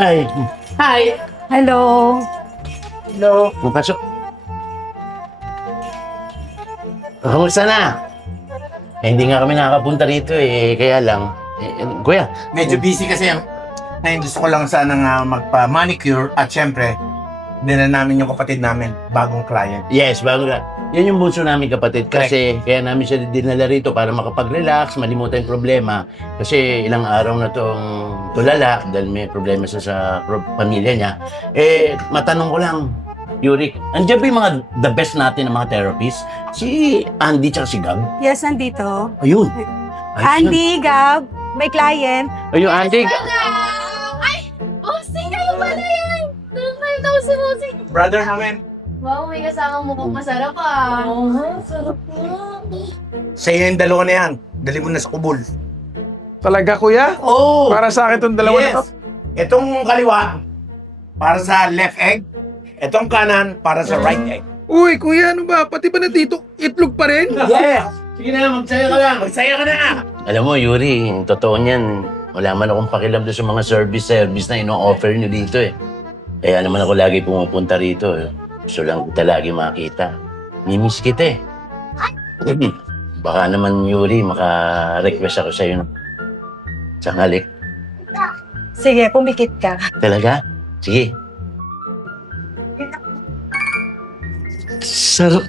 Ay, hi! Hello. Hello. Pasok. Kamusta na? Hindi nga kami nakakapunta rito kaya lang. Kuya. Medyo busy kasi ngayon gusto ko lang sana nga magpa-manicure at syempre, dinala namin yung kapatid namin, bagong client. Yes, bago na. Yan yung bunso namin kapatid kasi kaya namin siya dinala rito para makapag-relax, malimutan yung problema. Kasi ilang araw na tong tulala dahil may problema siya sa pamilya niya. Matanong ko lang, Yuri, andiyan ba yung mga the best natin ng mga therapists? Si Andy tsaka si Gab? Yes, nandito. Ayun. Andy, Gab, may client. Ayun, Andy. Ay! Bossing kayo pala yan! Nakakita ko si Bossing. Brother namin, Wow, may kasama mo kung masarap ah. Sarap na. sa'yo yung dalawa na yan. Dali mo na sa kubol. Talaga, kuya? Oo! Para sa akin itong dalawa na to. Itong kaliwa, para sa left egg. Itong kanan, para sa right egg. Uy, kuya, ano ba? Pati ba na dito? Itlog pa rin? Yes! Sige na, magsaya ka lang. Magsaya ka na! Alam mo, Yuri, yung totoo niyan, wala man akong pakialam doon sa mga service na ino-offer niyo dito Kaya naman ako lagi pumupunta rito Gusto lang kita lagi makita. Mimiss kita Baka naman, Yuri, maka-request ako sa'yo ng sanghalik. Sige, pumikit ka. Talaga? Sige. Sarap.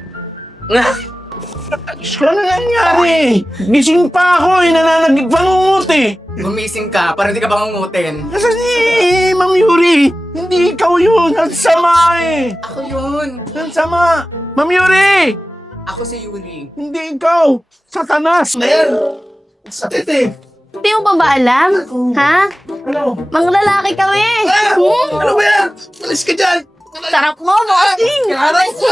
Ano nangyari? Gising pa ako nananagig pangungot Gumising ka para hindi ka pangungutin. Nasaan si Ma'am Yuri? Hindi ikaw yun. Ang sama Ako yun. Ang sama. Ma'am Yuri! Ako si Yuri. Hindi ikaw. Satanas. Sakit Hindi mo pa ba alam? Ha? Ano? Mga lalaki kami. Ano ba yan? Alis ka dyan! Sarap mo, Bossing! Aray ko!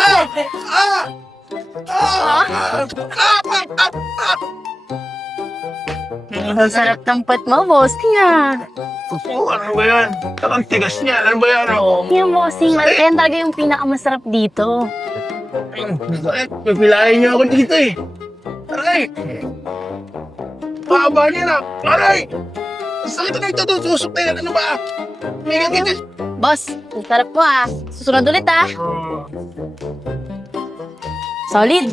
Ang sarap ng pat mo, Bossing ah. Ano ba yan? Ang tigas niya. Ano ba yan? Yung Bossing, yan talaga yung pinakamasarap dito. Pipilayan niyo ako dito Aray! Pahaba niya na! Aray! Sakit na ito doon. Susok na yan. Ano ba? Migat ka dyan. Boss, ang sarap mo ah. Susunod ulit ah. Solid.